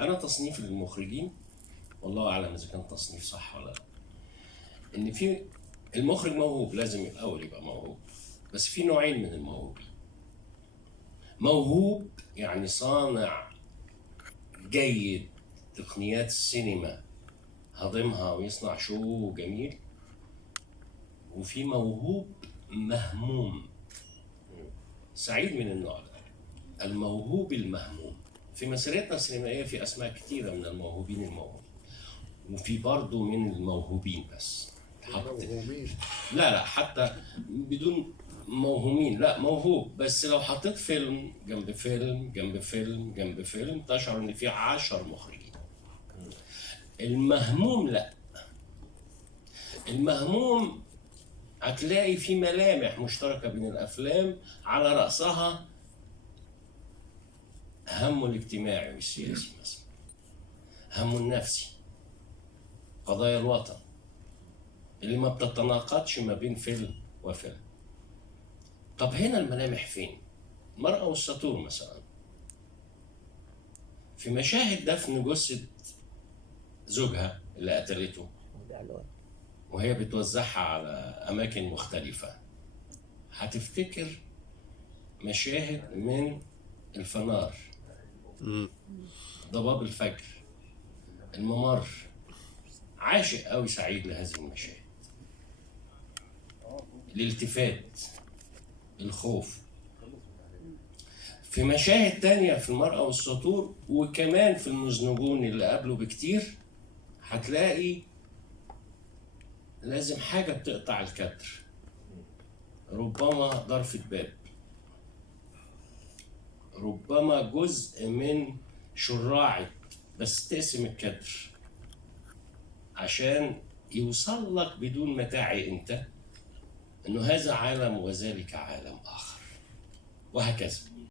انا تصنيف للمخرجين، والله اعلم اذا كان تصنيف صح ولا لا، ان في المخرج موهوب، لازم الاول يبقى موهوب، بس في نوعين من الموهوبين. موهوب يعني صانع جيد تقنيات السينما، هضمها ويصنع شو جميل. وفي موهوب مهموم. سعيد من النوع ده، الموهوب المهموم. في مسيرتنا السينمائية في أسماء كثيرة من الموهوبين الموهوبين، وفي برضه من الموهوبين بس موهومين. لا حتى بدون موهومين، لا موهوب، بس لو حطيت فيلم جنب فيلم جنب فيلم جنب فيلم تشعر ان في 10 مخرجين. المهموم لا، المهموم هتلاقي في ملامح مشتركة بين الأفلام، على رأسها همه الاجتماعي والسياسي مثلا، همه النفسي، قضايا الوطن اللي ما بتتناقضش ما بين فيلم وفيلم. طب هنا الملامح فين؟ المرأة والسطور مثلا، في مشاهد دفن جثة زوجها اللي قتلته وهي بتوزعها على أماكن مختلفة، هتفتكر مشاهد من الفنار، ضباب الفجر، الممر. عاشق قوي سعيد لهذه المشاهد، الالتفات، الخوف. في مشاهد تانية في المرأة والسطور، وكمان في المزنجون اللي قبله بكتير، هتلاقي لازم حاجة بتقطع الكدر، ربما ضرفة باب، ربما جزء من شراعة بس تقسم الكدر عشان يوصل لك بدون ما تعي انت انه هذا عالم وذلك عالم اخر، وهكذا.